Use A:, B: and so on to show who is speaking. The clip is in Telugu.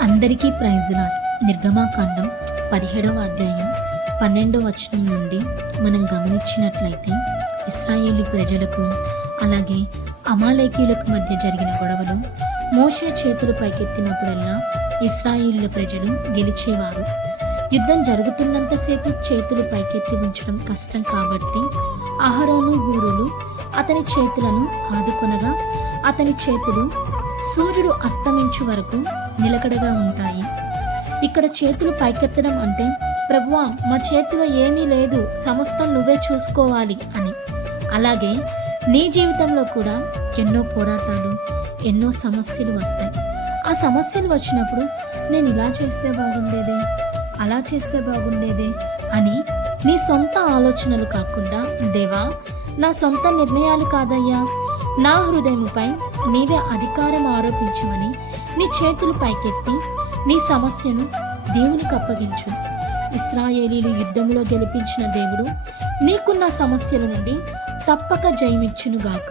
A: అందరికీ ప్రైజ్లా నిర్గమాకాండం పదిహేడవ అధ్యాయం పన్నెండవ వచనం నుండి మనం గమనించినట్లయితే ఇస్రాయేలీ ప్రజలకు అలాగే అమాలేకీయులకు మధ్య జరిగిన గొడవలు మోషే చేతులు పైకెత్తినప్పుడల్లా ఇస్రాయేలుల ప్రజలు గెలిచేవారు. యుద్ధం జరుగుతున్నంతసేపు చేతులు పైకెత్తి ఉంచడం కష్టం కాబట్టి అహరోను గూరులు అతని చేతులను ఆదుకొనగా అతని చేతులు సూర్యుడు అస్తమించు వరకు నిలకడగా ఉంటాయి. ఇక్కడ చేతులు పైకెత్తడం అంటే ప్రభువా మా చేతిలో ఏమీ లేదు సమస్తం నువ్వే చూసుకోవాలి అని. అలాగే నీ జీవితంలో కూడా ఎన్నో పోరాటాలు ఎన్నో సమస్యలు వస్తాయి. ఆ సమస్యలు వచ్చినప్పుడు నేను ఇలా చేస్తే బాగుండేదే అలా చేస్తే బాగుండేదే అని నీ సొంత ఆలోచనలు కాకుండా దేవా నా సొంత నిర్ణయాలు కాదయ్యా నా హృదయముపై నీవే అధికారం ఆరోపించమని నీ చేతులు పైకెత్తి నీ సమస్యను దేవునికి అప్పగించు. ఇస్రాయేలీలు యుద్ధంలో గెలిపించిన దేవుడు నీకున్న సమస్యల నుండి తప్పక జయమిచ్చునుగాక.